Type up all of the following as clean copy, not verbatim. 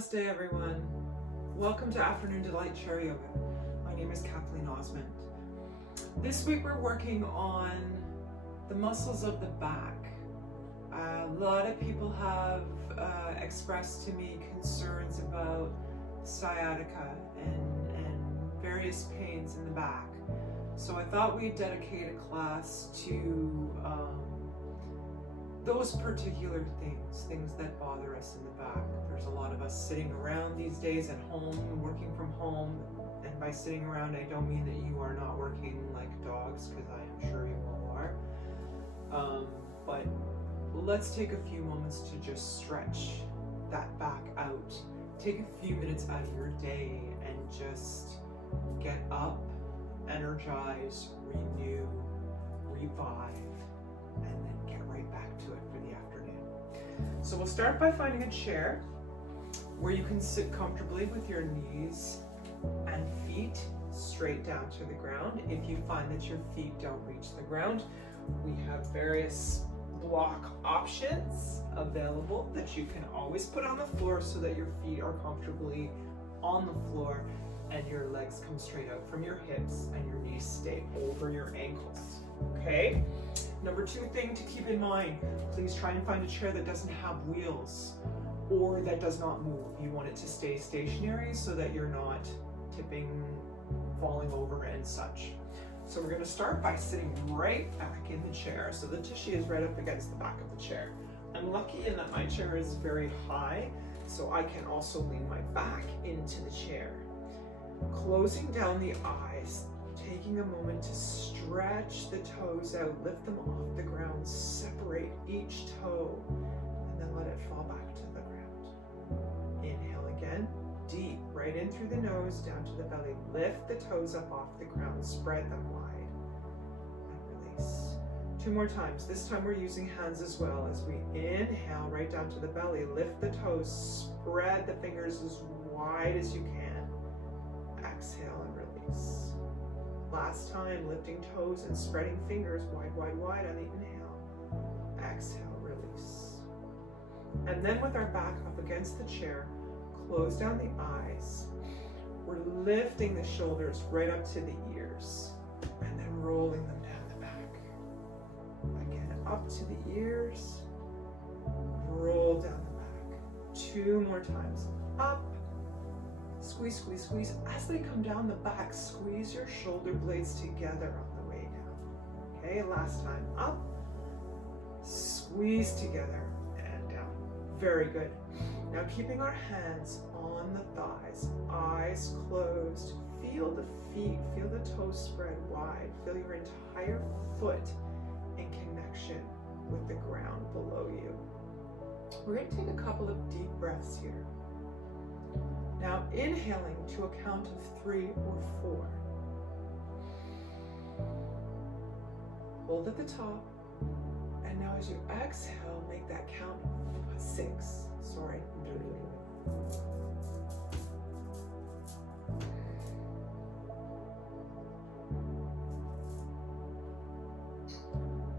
Namaste everyone. Welcome to Afternoon Delight Chair Yoga. My name is Kathleen Osmond. This week we're working on the muscles of the back. A lot of people have expressed to me concerns about sciatica and various pains in the back. So I thought we'd dedicate a class to those particular things that bother us in the back. There's a lot of us sitting around these days at home, working from home, and by sitting around I don't mean that you are not working like dogs, because I am sure you all are. But let's take a few moments to just stretch that back out. Take a few minutes out of your day and just get up, energize, renew, revive, and then get right back to it for the afternoon. So we'll start by finding a chair where you can sit comfortably with your knees and feet straight down to the ground. If you find that your feet don't reach the ground, we have various block options available that you can always put on the floor so that your feet are comfortably on the floor and your legs come straight out from your hips and your knees stay over your ankles. Okay? Number 2 thing to keep in mind, please try and find a chair that doesn't have wheels or that does not move. You want it to stay stationary so that you're not tipping, falling over and such. So we're going to start by sitting right back in the chair. So the tushy is right up against the back of the chair. I'm lucky in that my chair is very high, so I can also lean my back into the chair. Closing down the eyes, taking a moment to stretch the toes out, lift them off the ground, separate each toe, and then let it fall back to the ground. Inhale again, deep, right in through the nose, down to the belly. Lift the toes up off the ground, spread them wide, and release. 2 more times. This time we're using hands as well. As we inhale, right down to the belly, lift the toes, spread the fingers as wide as you can. Exhale and release. Last time, lifting toes and spreading fingers wide, wide, wide on the inhale. Exhale, release. And then with our back up against the chair, close down the eyes. We're lifting the shoulders right up to the ears and then rolling them down the back. Again, up to the ears, roll down the back. 2 more times. Up. Squeeze, squeeze, squeeze. As they come down the back, squeeze your shoulder blades together on the way down. Okay, last time. Up, squeeze together, and down. Very good. Now keeping our hands on the thighs, eyes closed. Feel the feet, feel the toes spread wide. Feel your entire foot in connection with the ground below you. We're going to take a couple of deep breaths here. Now inhaling to a count of 3 or 4. Hold at the top. And now as you exhale, make that count 6. Sorry.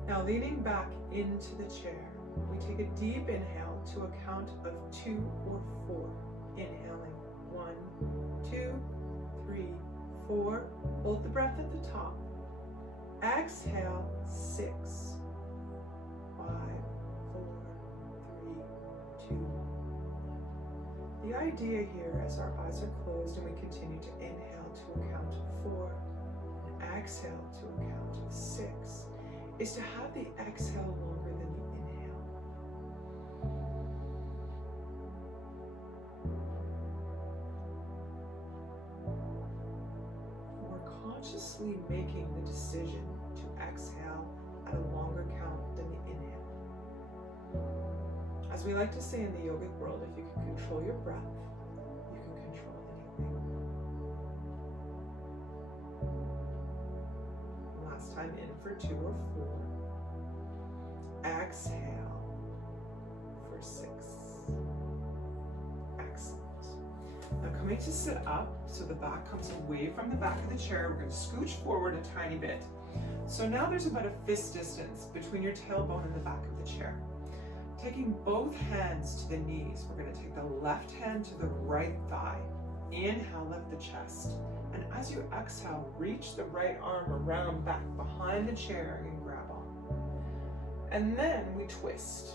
Now leaning back into the chair, we take a deep inhale to a count of 2 or 4. Inhaling. 1, 2, 3, 4. Hold the breath at the top. Exhale. 6, 5, 4, 3, 2. The idea here, as our eyes are closed and we continue to inhale to a count of 4 and exhale to a count of 6, is to have the exhale longer than the inhale. Consciously making the decision to exhale at a longer count than the inhale. As we like to say in the yogic world, if you can control your breath, you can control anything. Last time in for 2 or 4. Exhale for 6. Excellent. Now coming to sit up, so the back comes away from the back of the chair. We're going to scooch forward a tiny bit. So now there's about a fist distance between your tailbone and the back of the chair. Taking both hands to the knees, we're going to take the left hand to the right thigh. Inhale, lift the chest. And as you exhale, reach the right arm around back behind the chair and grab on. And then we twist.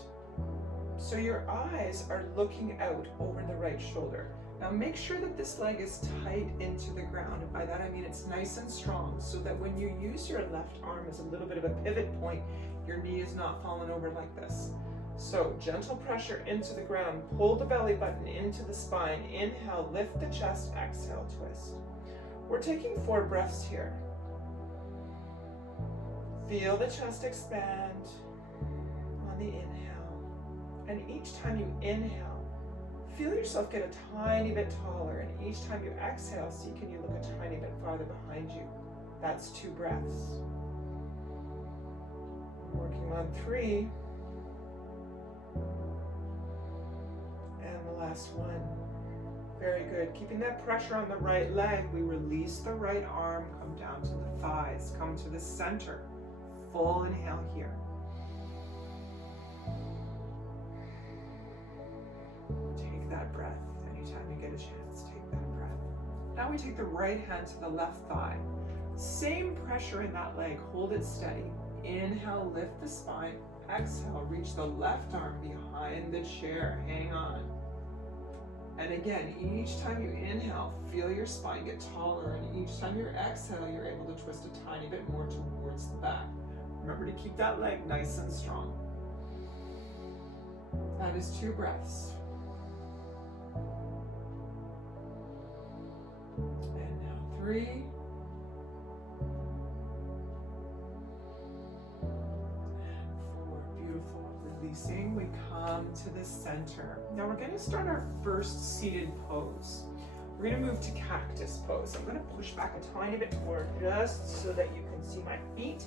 So your eyes are looking out over the right shoulder. Now make sure that this leg is tight into the ground. And by that I mean it's nice and strong, so that when you use your left arm as a little bit of a pivot point, your knee is not falling over like this. So gentle pressure into the ground, pull the belly button into the spine, inhale, lift the chest, exhale, twist. We're taking 4 breaths here. Feel the chest expand on the inhale. And each time you inhale, feel yourself get a tiny bit taller. And each time you exhale, see can you look a tiny bit farther behind you. That's 2 breaths. Working on 3. And the last one. Very good. Keeping that pressure on the right leg, we release the right arm, come down to the thighs, come to the center. Full inhale here. Take that breath. Anytime you get a chance, take that breath. Now we take the right hand to the left thigh. Same pressure in that leg. Hold it steady. Inhale, lift the spine. Exhale, reach the left arm behind the chair. Hang on. And again, each time you inhale, feel your spine get taller. And each time you exhale, you're able to twist a tiny bit more towards the back. Remember to keep that leg nice and strong. That is 2 breaths. And now 3. Releasing, we come to the center. Now we're going to start our first seated pose. We're going to move to Cactus Pose. I'm going to push back a tiny bit more just so that you can see my feet.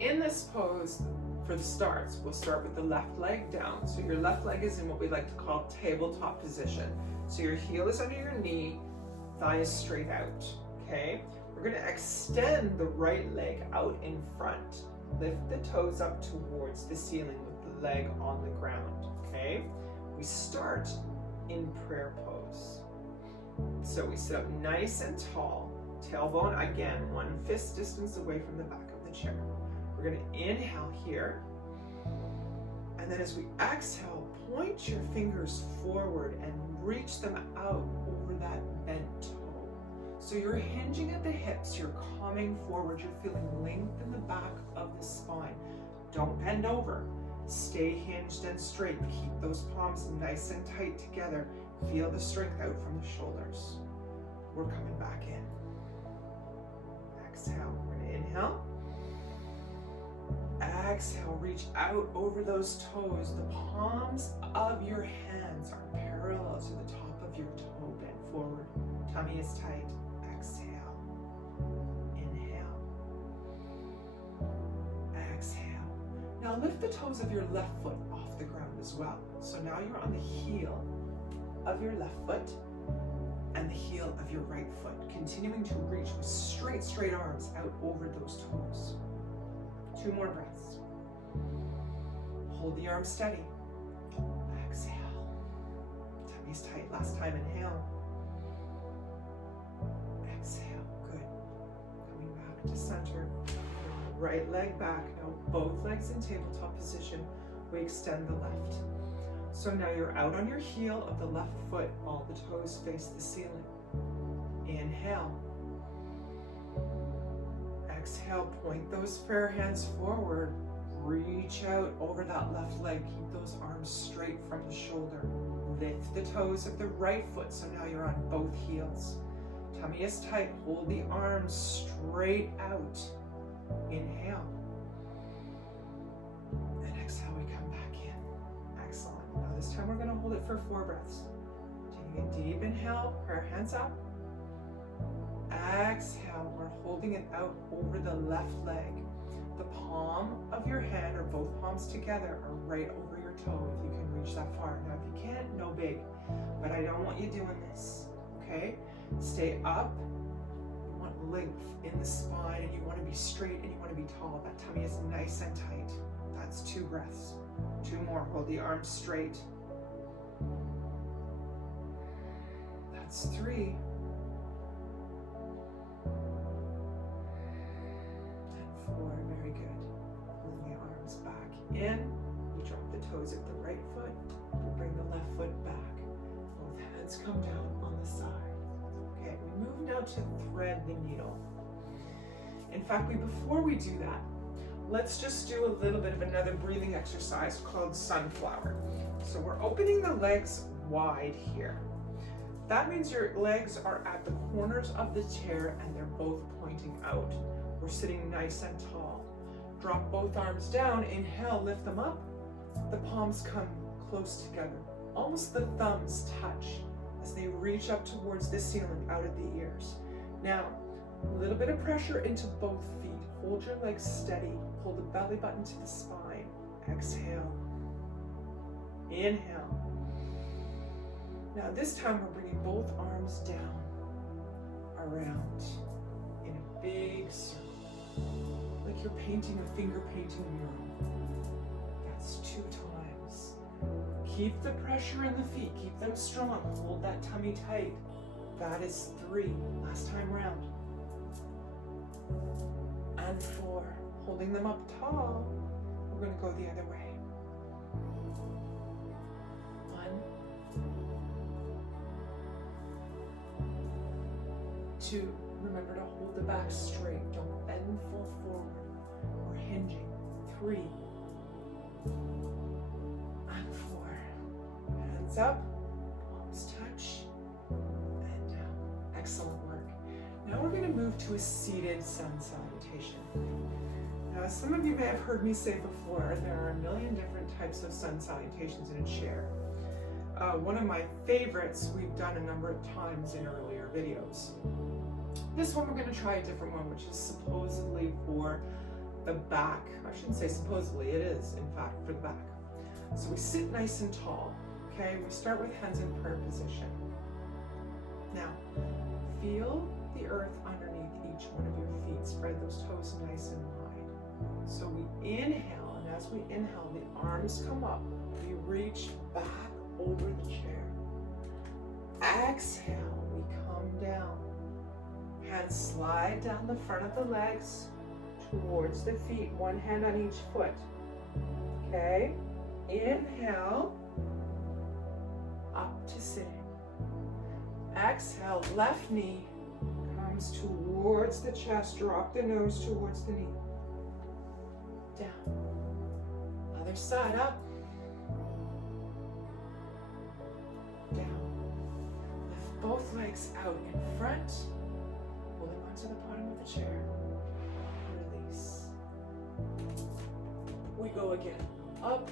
In this pose, for the starts, we'll start with the left leg down. So your left leg is in what we like to call tabletop position. So your heel is under your knee, thigh is straight out, okay? We're going to extend the right leg out in front. Lift the toes up towards the ceiling with the leg on the ground, okay? We start in prayer pose. So we sit up nice and tall, tailbone again, 1 fist distance away from the back of the chair. We're gonna inhale here, and then as we exhale, point your fingers forward and reach them out over that bent toe. So you're hinging at the hips, you're coming forward, you're feeling length in the back of the spine. Don't bend over. Stay hinged and straight. Keep those palms nice and tight together. Feel the strength out from the shoulders. We're coming back in. Exhale. We're going to inhale. Exhale. Reach out over those toes. The palms of your hands are parallel to the top of your toe. Bend forward. Tummy is tight. Exhale. Inhale. Exhale. Now lift the toes of your left foot off the ground as well. So now you're on the heel of your left foot and the heel of your right foot, continuing to reach with straight arms out over those toes. 2 more breaths. Hold the arms steady. Exhale. Tummy's tight. Last time, inhale. Exhale. Good. Coming back to center. Right leg back. Now both legs in tabletop position. We extend the left. So now you're out on your heel of the left foot. All the toes face the ceiling. Inhale. Exhale. Point those fair hands forward. Reach out over that left leg. Keep those arms straight from the shoulder. Lift the toes of the right foot. So now you're on both heels. Tummy is tight. Hold the arms straight out. Inhale. And exhale, we come back in. Excellent. Now this time we're going to hold it for 4 breaths. Taking a deep inhale, prayer hands up. Exhale, we're holding it out over the left leg. The palm of your hand, or both palms together, are right over your toe if you can reach that far. Now if you can't, no big. But I don't want you doing this, okay? Stay up. You want length in the spine, and you want to be straight and you want to be tall. That tummy is nice and tight. That's 2 breaths. 2 more. Hold the arms straight. That's 3. And 4. Very good. Pulling the arms back in. You drop the toes at the right foot. You bring the left foot back. Both hands come down on the side. Okay, we move now to thread the needle. In fact, before we do that, let's just do a little bit of another breathing exercise called sunflower. So we're opening the legs wide here. That means your legs are at the corners of the chair and they're both pointing out. We're sitting nice and tall. Drop both arms down, inhale, lift them up. The palms come close together. Almost the thumbs touch as they reach up towards the ceiling out of the ears. Now, a little bit of pressure into both feet. Hold your legs steady. Pull the belly button to the spine. Exhale. Inhale. Now this time we're bringing both arms down, around, in a big circle, like you're painting a finger painting mural. That's 2 times. Keep the pressure in the feet, keep them strong, hold that tummy tight. That is 3, last time round. And 4, holding them up tall, we're going to go the other way. 1, 2, remember to hold the back straight, don't bend full forward. We're hinging. 3, and 4. Hands up, palms touch, and down. Excellent work. Now we're going to move to a seated sun salutation. Now, as some of you may have heard me say before, there are a million different types of sun salutations in a chair. One of my favorites we've done a number of times in earlier videos. This one we're going to try a different one, which is supposedly for the back. I shouldn't say supposedly, it is in fact for the back. So we sit nice and tall, okay? We start with hands in prayer position. Now, feel the earth underneath each one of your feet. Spread those toes nice and wide. So we inhale, and as we inhale, the arms come up. We reach back over the chair. Exhale, we come down. Hands slide down the front of the legs towards the feet. One hand on each foot. Okay? Inhale, up to sitting. Exhale, left knee comes towards the chest. Drop the nose towards the knee. Down. Other side, up. Down. Lift both legs out in front. Holding onto the bottom of the chair. Release. We go again. Up.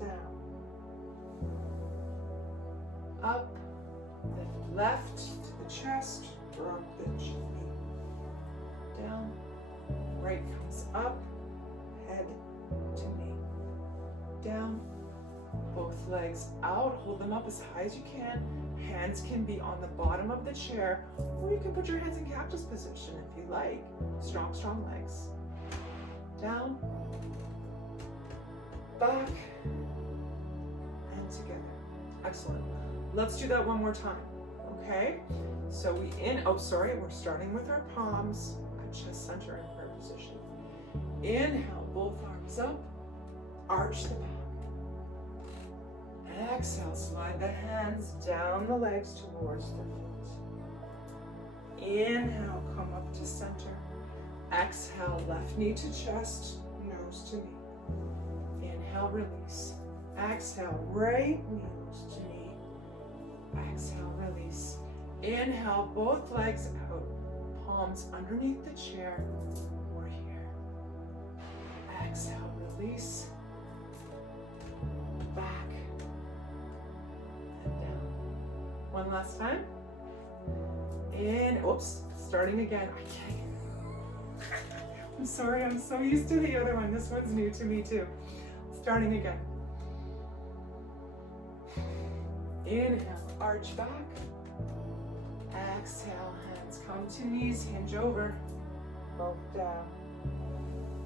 Down. Up. Lift left to the chest. Drop the chin. Down. Right comes up. Head to knee. Down. Both legs out. Hold them up as high as you can. Hands can be on the bottom of the chair, or you can put your hands in cactus position if you like. Strong, strong legs. Down. Back. And together. Excellent. Let's do that one more time. Okay? So we're starting with our palms at chest center in prayer position. Inhale, both arms up. Arch the back. Exhale, slide the hands down the legs towards the feet. Inhale, come up to center. Exhale, left knee to chest, nose to knee. Inhale, release. Exhale, right knee to knee. Exhale, release. Inhale, both legs out. Palms underneath the chair. We're here. Exhale, release. Back. One last time. Starting again. I'm sorry, I'm so used to the other one. This one's new to me too. Starting again. Inhale, arch back. Exhale, hands come to knees, hinge over, both down.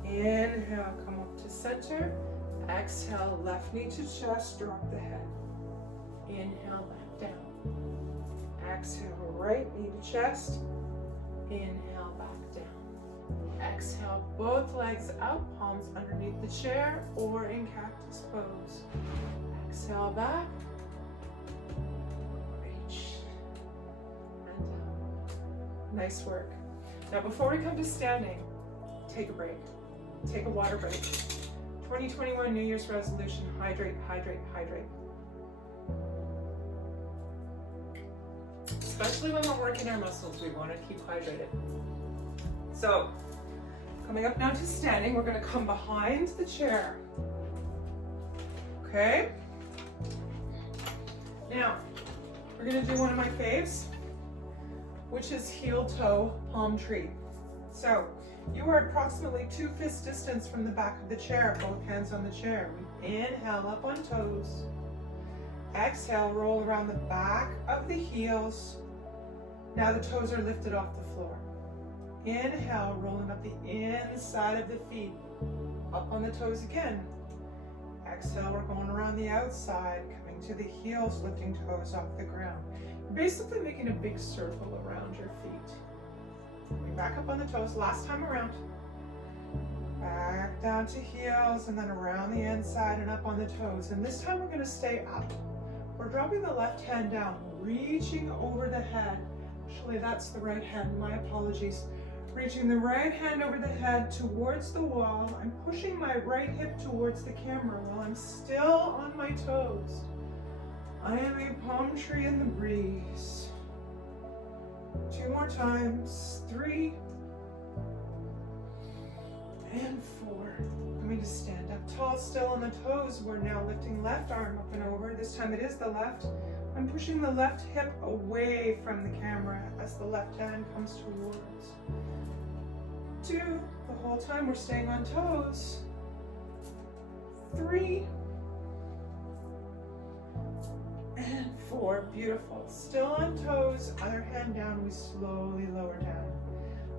Inhale, come up to center. Exhale, left knee to chest, drop the head. Inhale, back down. Exhale, right knee to chest. Inhale, back down. Exhale, both legs out, palms underneath the chair or in cactus pose. Exhale, back. Reach. And down. Nice work. Now before we come to standing, take a break. Take a water break. 2021 New Year's resolution, hydrate, hydrate, hydrate. Especially when we're working our muscles, we want to keep hydrated. So, coming up now to standing, we're going to come behind the chair. Okay? Now, we're going to do one of my faves, which is heel toe palm tree. So, you are approximately 2 fist distance from the back of the chair, both hands on the chair. We inhale up on toes. Exhale, roll around the back of the heels. Now the toes are lifted off the floor. Inhale, rolling up the inside of the feet. Up on the toes again. Exhale, we're going around the outside, coming to the heels, lifting toes off the ground. You're basically making a big circle around your feet. Coming back up on the toes, last time around. Back down to heels and then around the inside and up on the toes. And this time we're going to stay up. We're dropping the left hand down, reaching over the head. Actually, that's the right hand, my apologies. Reaching the right hand over the head towards the wall. I'm pushing my right hip towards the camera while I'm still on my toes. I am a palm tree in the breeze. 2 more times, 3 and 4. Coming to stand up tall, still on the toes. We're now lifting left arm up and over. This time it is the left. I'm pushing the left hip away from the camera as the left hand comes towards. 2, the whole time we're staying on toes. 3 and 4, beautiful. Still on toes, other hand down, we slowly lower down.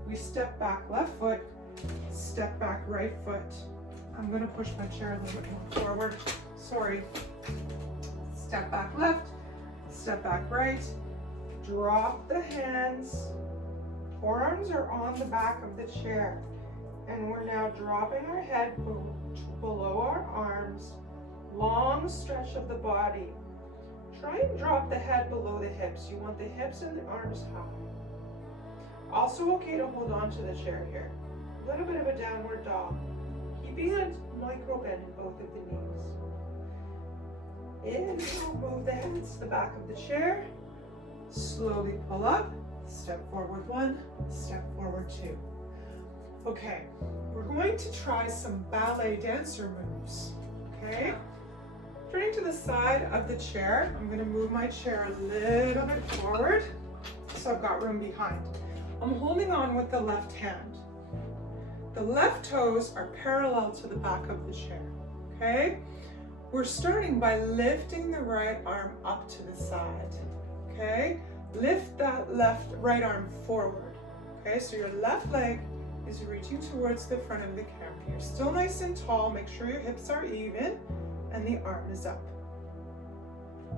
We step back left foot, step back right foot. I'm gonna push my chair a little bit more forward, sorry. Step back left, step back right, drop the hands. Forearms are on the back of the chair. And we're now dropping our head below our arms. Long stretch of the body. Try and drop the head below the hips. You want the hips and the arms high. Also okay to hold on to the chair here. A little bit of a downward dog. Keeping a micro bend in both of the knees. Inhale, move the hands to the back of the chair. Slowly pull up. Step forward 1, step forward 2. Okay, we're going to try some ballet dancer moves. Okay? Turning to the side of the chair, I'm going to move my chair a little bit forward so I've got room behind. I'm holding on with the left hand. The left toes are parallel to the back of the chair. Okay? We're starting by lifting the right arm up to the side. Okay? Lift that right arm forward. Okay, so your left leg is reaching towards the front of the camera. You're still nice and tall. Make sure your hips are even and the arm is up.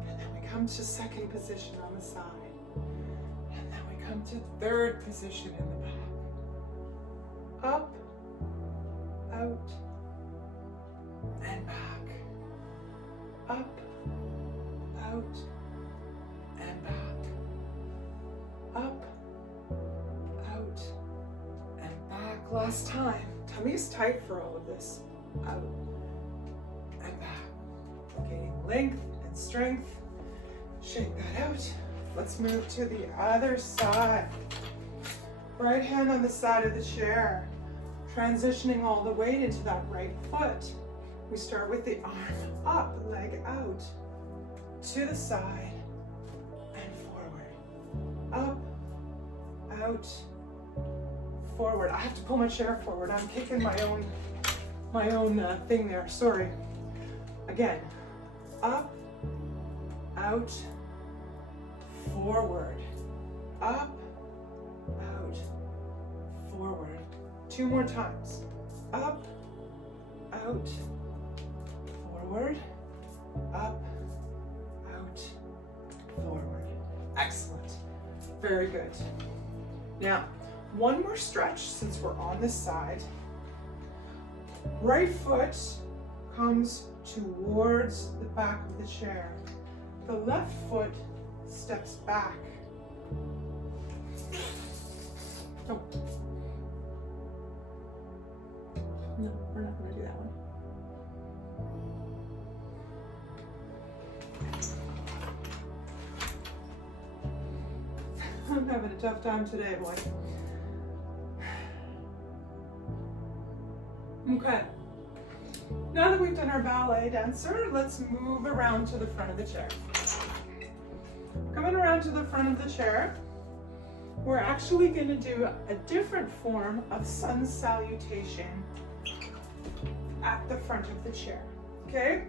And then we come to second position on the side. And then we come to third position in the back. Up, out, and back. Up, out, and back. Up, out, and back. Last time. Tummy is tight for all of this. Out and back. Gaining length and strength. Shake that out. Let's move to the other side. Right hand on the side of the chair. Transitioning all the weight into that right foot. We start with the arm up, leg out, to the side, and forward. Up, out, forward. I have to pull my chair forward. I'm kicking my own thing there. Sorry. Again. Up, out, forward. Up, out, forward. 2 more times. Up, out, forward, up, out, forward. Excellent. Very good. Now, one more stretch since we're on this side. Right foot comes towards the back of the chair. The left foot steps back. Oh. No, we're not going to do that one. I'm having a tough time today, boy. Okay. Now that we've done our ballet dancer, let's move around to the front of the chair. Coming around to the front of the chair, we're actually going to do a different form of sun salutation at the front of the chair. Okay?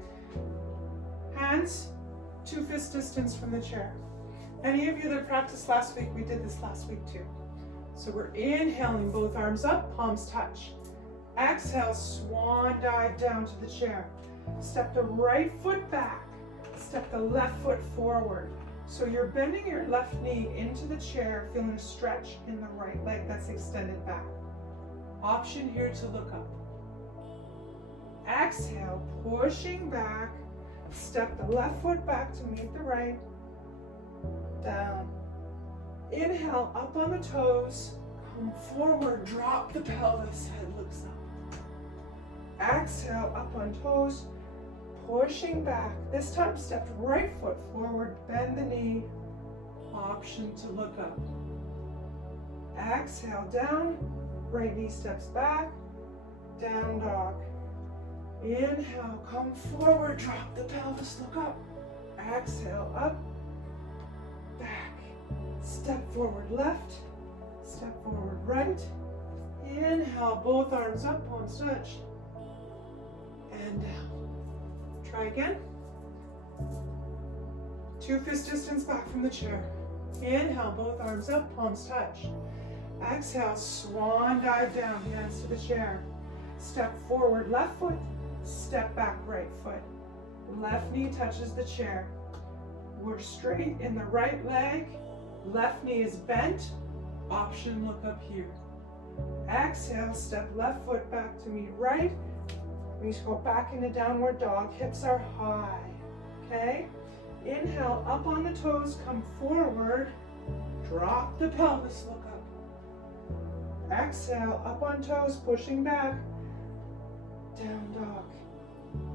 Hands 2 fist distance from the chair. Any of you that practiced last week, we did this last week too. So we're inhaling, both arms up, palms touch. Exhale, swan dive down to the chair. Step the right foot back. Step the left foot forward. So you're bending your left knee into the chair, feeling a stretch in the right leg that's extended back. Option here to look up. Exhale, pushing back. Step the left foot back to meet the right. Down. Inhale, up on the toes. Come forward, drop the pelvis, head looks up. Exhale, up on toes, pushing back. This time, step right foot forward, bend the knee. Option to look up. Exhale, down. Right knee steps back. Down dog. Inhale, come forward, drop the pelvis, look up. Exhale, up, back. Step forward, left. Step forward, right. Inhale, both arms up, palms touch. And down. Try again. 2 fist distance back from the chair. Inhale, both arms up, palms touch. Exhale, swan dive down, hands to the chair. Step forward, left foot. Step back, right foot. Left knee touches the chair. We're straight in the right leg. Left knee is bent. Option, look up here. Exhale, step left foot back to meet right. We go back into downward dog. Hips are high. Okay? Inhale, up on the toes, come forward. Drop the pelvis, look up. Exhale, up on toes, pushing back. Down dog.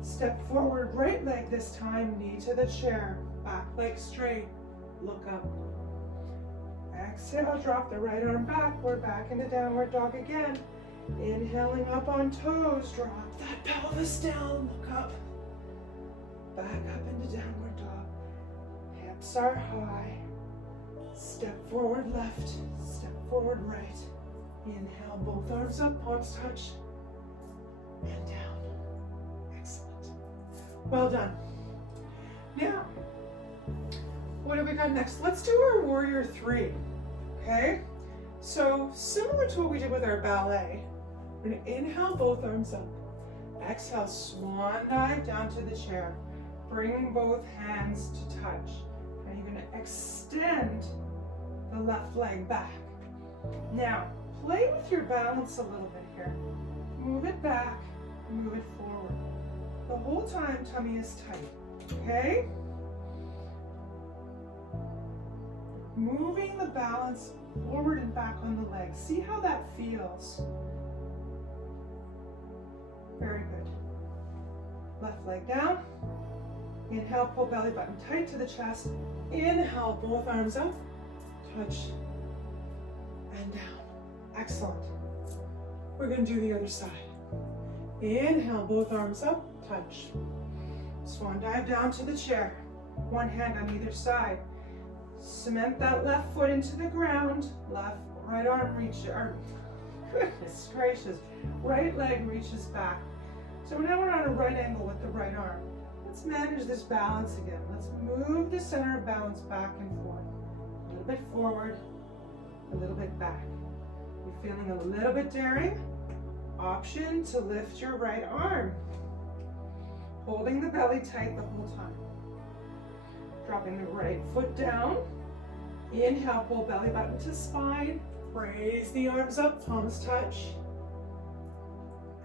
Step forward, right leg this time, knee to the chair. Back leg straight, look up. Exhale, drop the right arm back. We're back into downward dog again. Inhaling up on toes, drop that pelvis down, look up. Back up into downward dog. Hips are high. Step forward left, step forward right. Inhale, both arms up, palms touch. And down. Excellent. Well done. Now, what do we got next? Let's do our warrior 3. Okay? So, similar to what we did with our ballet, we're going to inhale, both arms up. Exhale, swan dive down to the chair. Bring both hands to touch. And you're going to extend the left leg back. Now, play with your balance a little bit here. Move it back, move it forward. The whole time, tummy is tight, okay? Moving the balance forward and back on the leg. See how that feels. Very good. Left leg down. Inhale, pull belly button tight to the chest. Inhale, both arms up, touch, and down. Excellent. We're going to do the other side. Inhale, both arms up, touch. Swan dive down to the chair. One hand on either side. Cement that left foot into the ground. Right arm reaches, goodness gracious, right leg reaches back. So now we're on a right angle with the right arm. Let's manage this balance again. Let's move the center of balance back and forth. A little bit forward, a little bit back. You're feeling a little bit daring? Option to lift your right arm. Holding the belly tight the whole time. Dropping the right foot down. Inhale, pull belly button to spine. Raise the arms up, palms touch.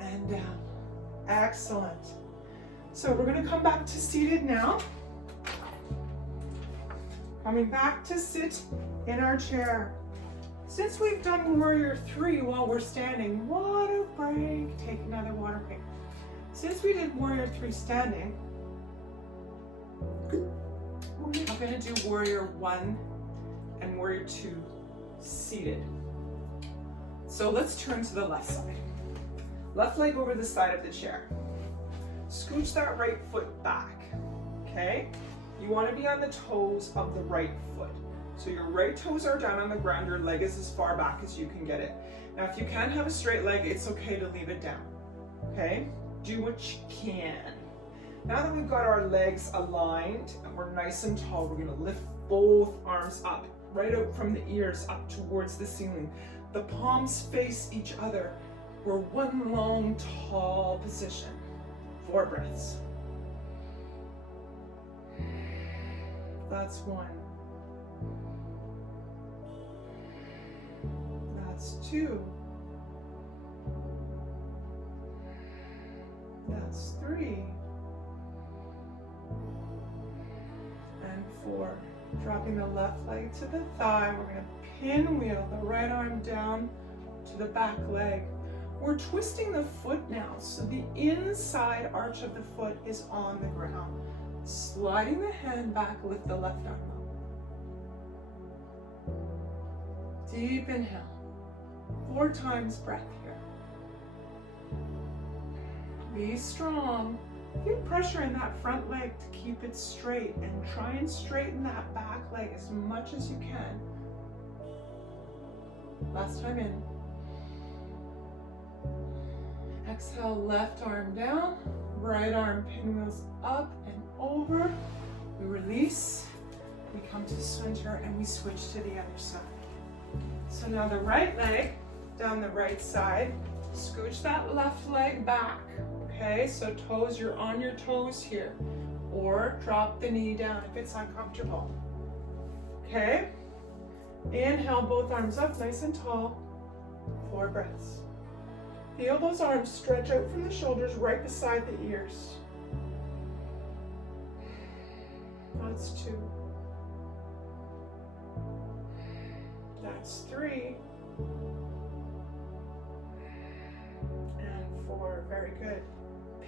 And down. Excellent. So we're going to come back to seated now. Coming back to sit in our chair. Since we've done warrior 3 while we're standing, water break. Take another water break. Since we did warrior 3 standing, I'm going to do warrior 1 and warrior 2 seated. So let's turn to the left side. Left leg over the side of the chair. Scooch that right foot back, okay? You want to be on the toes of the right foot. So your right toes are down on the ground, your leg is as far back as you can get it. Now if you can't have a straight leg, it's okay to leave it down, okay? Do what you can. Now that we've got our legs aligned and we're nice and tall, we're gonna lift both arms up, right out from the ears up towards the ceiling. The palms face each other. We're one long, tall position. 4 breaths. That's 1. That's 2. That's 3. And 4. Dropping the left leg to the thigh. We're going to pinwheel the right arm down to the back leg. We're twisting the foot now, so the inside arch of the foot is on the ground. Sliding the hand back, lift the left arm up. Deep inhale. 4 times breath here. Be strong. Feel pressure in that front leg to keep it straight, and try and straighten that back leg as much as you can. Last time in. Exhale, left arm down, right arm pinwheels up and over. We release, we come to center, and we switch to the other side. So now the right leg down the right side, scooch that left leg back, okay? So toes, you're on your toes here, or drop the knee down if it's uncomfortable, okay? Inhale, both arms up, nice and tall, 4 breaths. Feel those arms stretch out from the shoulders right beside the ears. That's 2. That's 3. And 4, very good.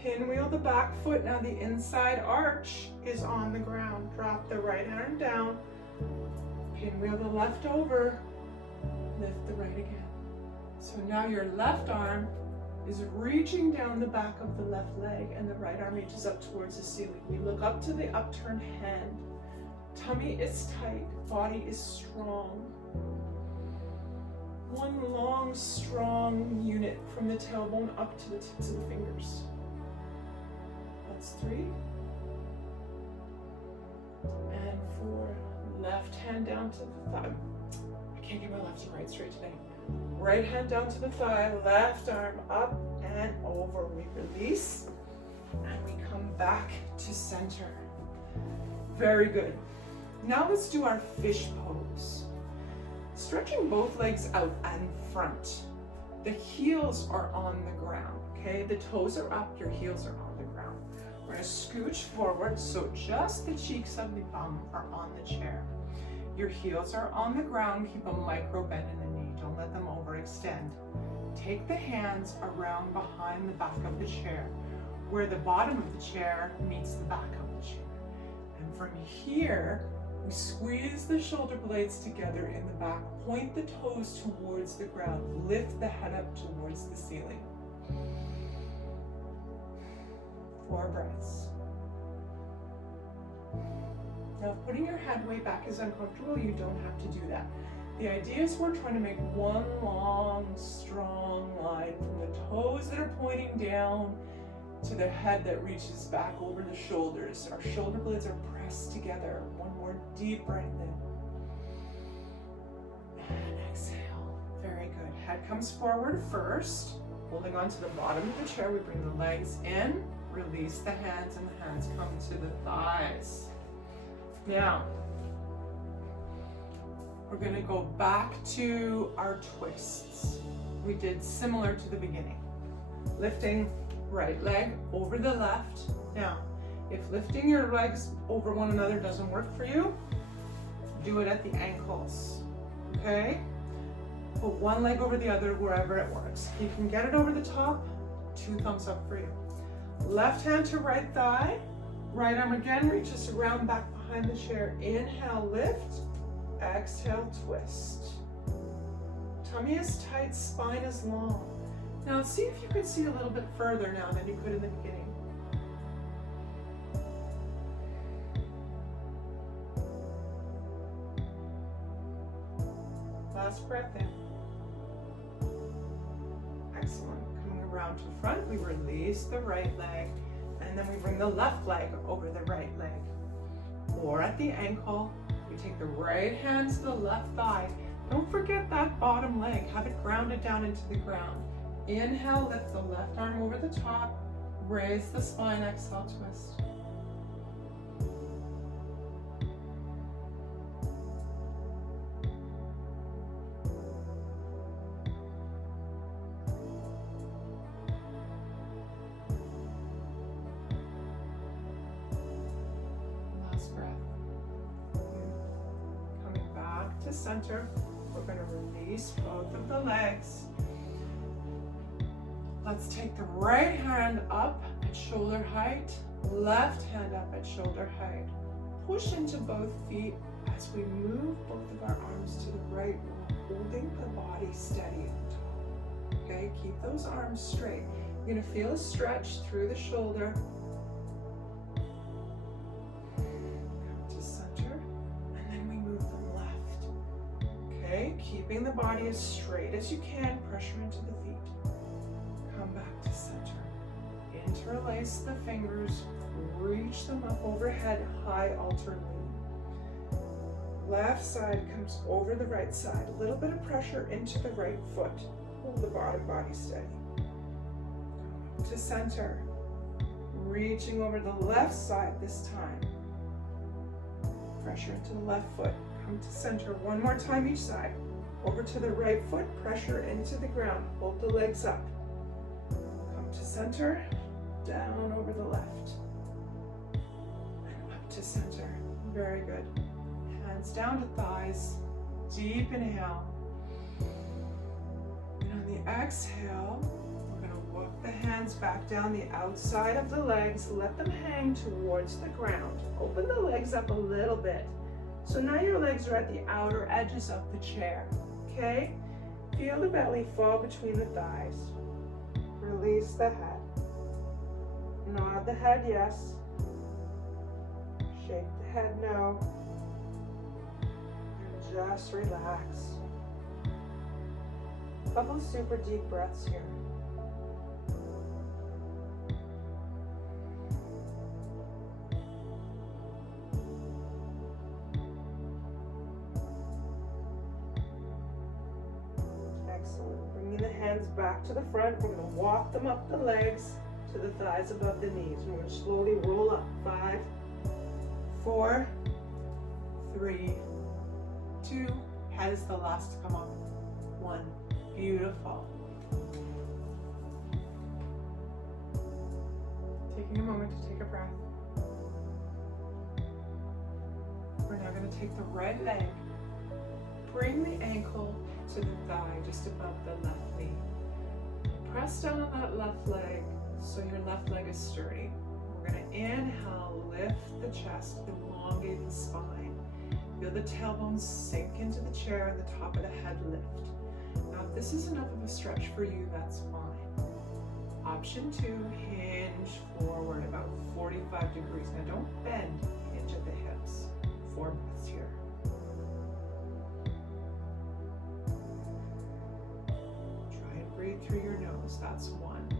Pinwheel the back foot. Now the inside arch is on the ground. Drop the right arm down. Pinwheel the left over. Lift the right again. So now your left arm is reaching down the back of the left leg and the right arm reaches up towards the ceiling. We look up to the upturned hand. Tummy is tight, body is strong. One long, strong unit from the tailbone up to the tips of the fingers. That's 3. And 4. Left hand down to the thigh. I can't get my left and right straight today. Right hand down to the thigh, left arm up and over. We release and we come back to center. Very good. Now let's do our fish pose. Stretching both legs out and front. The heels are on the ground, okay? The toes are up, your heels are on the ground. We're gonna scooch forward so just the cheeks of the bum are on the chair. Your heels are on the ground, keep a micro bend in the knee, don't let them overextend. Take the hands around behind the back of the chair, where the bottom of the chair meets the back of the chair. And from here, we squeeze the shoulder blades together in the back, point the toes towards the ground, lift the head up towards the ceiling. 4 breaths. Now, if putting your head way back is uncomfortable, you don't have to do that. The idea is we're trying to make one long, strong line from the toes that are pointing down to the head that reaches back over the shoulders. Our shoulder blades are pressed together. One more deep breath in. And exhale. Very good. Head comes forward first. Holding on to the bottom of the chair, we bring the legs in, release the hands, and the hands come to the thighs. Now, we're going to go back to our twists. We did similar to the beginning. Lifting right leg over the left. Now, if lifting your legs over one another doesn't work for you, do it at the ankles, okay? Put one leg over the other wherever it works. If you can get it over the top, 2 thumbs up for you. Left hand to right thigh. Right arm again reaches around back behind the chair. Inhale, lift. Exhale, twist. Tummy is tight, spine is long. Now see if you could see a little bit further now than you could in the beginning. Last breath in. Excellent. Coming around to the front, we release the right leg, and then we bring the left leg over the right leg. Or at the ankle, we take the right hand to the left thigh. Don't forget that bottom leg. Have it grounded down into the ground. Inhale, lift the left arm over the top. Raise the spine, exhale, twist. To center, we're going to release both of the legs. Let's take the right hand up at shoulder height, left hand up at shoulder height. Push into both feet as we move both of our arms to the right wall, holding the body steady on top. Okay, keep those arms straight. You're going to feel a stretch through the shoulder. Keeping the body as straight as you can, pressure into the feet. Come back to center. Interlace the fingers, reach them up overhead, high alternately. Left side comes over the right side. A little bit of pressure into the right foot. Hold the bottom body steady. To center. Reaching over the left side this time. Pressure into the left foot. Come to center. One more time each side. Over to the right foot, pressure into the ground. Hold the legs up. Come to center, down over the left. And up to center. Very good. Hands down to thighs. Deep inhale. And on the exhale, we're going to walk the hands back down the outside of the legs. Let them hang towards the ground. Open the legs up a little bit. So now your legs are at the outer edges of the chair. Okay? Feel the belly fall between the thighs. Release the head. Nod the head yes. Shake the head no. And just relax. A couple super deep breaths here. Back to the front. We're going to walk them up the legs to the thighs above the knees. We're going to slowly roll up. 5, 4, 3, 2. Head is the last to come up. 1. Beautiful. Taking a moment to take a breath. We're now going to take the right leg. Bring the ankle to the thigh just above the left knee. Press down on that left leg so your left leg is sturdy. We're going to inhale, lift the chest, elongate the spine. Feel the tailbone sink into the chair and the top of the head lift. Now if this is enough of a stretch for you, that's fine. Option 2, hinge forward about 45 degrees. Now don't bend, hinge at the hips. 4 breaths here. Breathe through your nose, that's 1.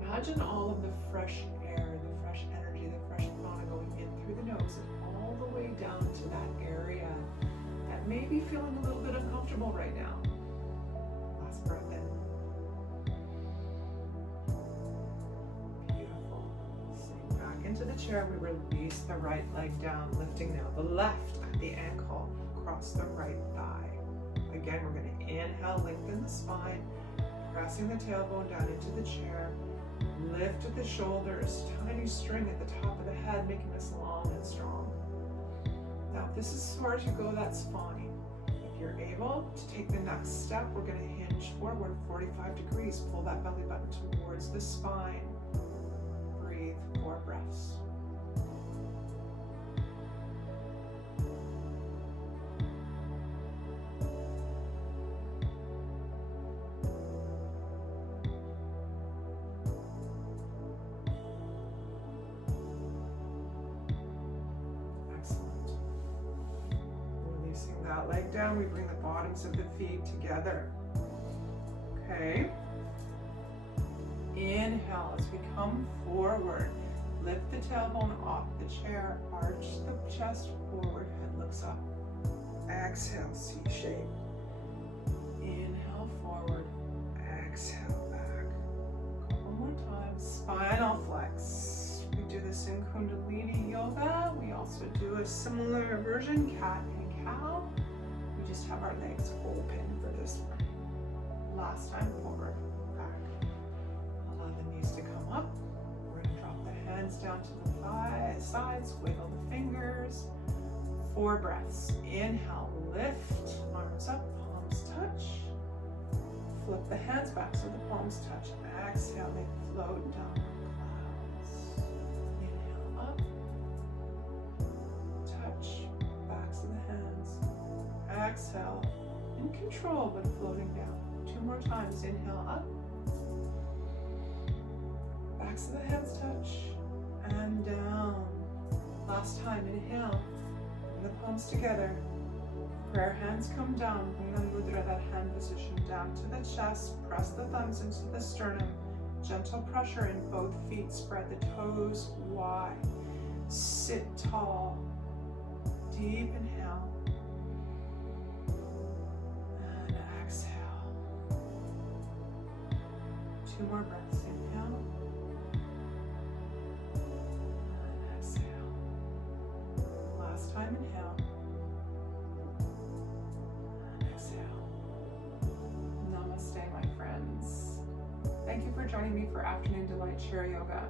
Imagine all of the fresh air, the fresh energy, the fresh prana going in through the nose and all the way down to that area may be feeling a little bit uncomfortable right now. Last breath in. Beautiful. Sink back into the chair. We release the right leg down, lifting now the left at the ankle, across the right thigh. Again, we're going to inhale, lengthen the spine, pressing the tailbone down into the chair. Lift at the shoulders, tiny string at the top of the head, making us long and strong. Now, if this is where to go, that's fine. If you're able to take the next step, we're going to hinge forward 45 degrees. Pull that belly button towards the spine. Breathe 4 breaths. That leg down, we bring the bottoms of the feet together. Okay. Inhale as we come forward. Lift the tailbone off the chair, arch the chest forward, head looks up. Exhale, C shape. Inhale forward, exhale back. Couple more times, spinal flex. We do this in Kundalini yoga. We also do a similar version, cat and cow. We just have our legs open for this one. Last time, forward, back. Allow the knees to come up. We're going to drop the hands down to the sides, wiggle the fingers. 4 breaths. Inhale, lift, arms up, palms touch. Flip the hands back so the palms touch. Exhale, they float down clouds. Inhale up, touch, backs of the hands. Exhale, in control but floating down. 2 more times. Inhale up, backs of the hands touch, and down. Last time. Inhale, bring the palms together. Prayer hands come down. Bring the mudra, that hand position, down to the chest. Press the thumbs into the sternum. Gentle pressure in both feet. Spread the toes wide. Sit tall. Deep inhale. And exhale. 2 more breaths. Inhale. And exhale. Last time. Inhale. And exhale. Namaste, my friends. Thank you for joining me for Afternoon Delight Chair Yoga.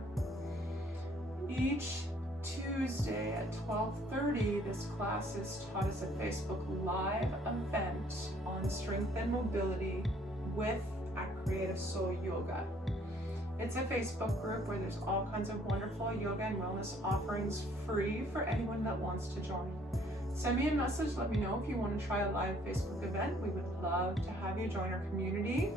Each Tuesday at 12:30, this class is taught as a Facebook Live event on strength and mobility with at Creative Soul Yoga. It's a Facebook group where there's all kinds of wonderful yoga and wellness offerings free for anyone that wants to join. Send me a message, let me know if you want to try a live Facebook event. We would love to have you join our community.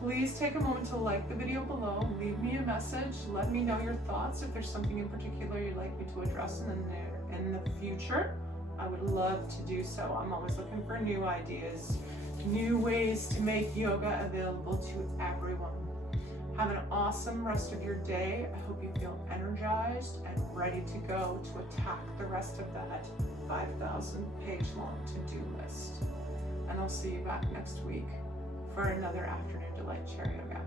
Please take a moment to like the video below, leave me a message, let me know your thoughts. If there's something in particular you'd like me to address in the future, I would love to do so. I'm always looking for new ideas, new ways to make yoga available to everyone. Have an awesome rest of your day. I hope you feel energized and ready to go to attack the rest of that 5,000 page long to-do list. And I'll see you back next week for another Afternoon Delight Chair Yoga.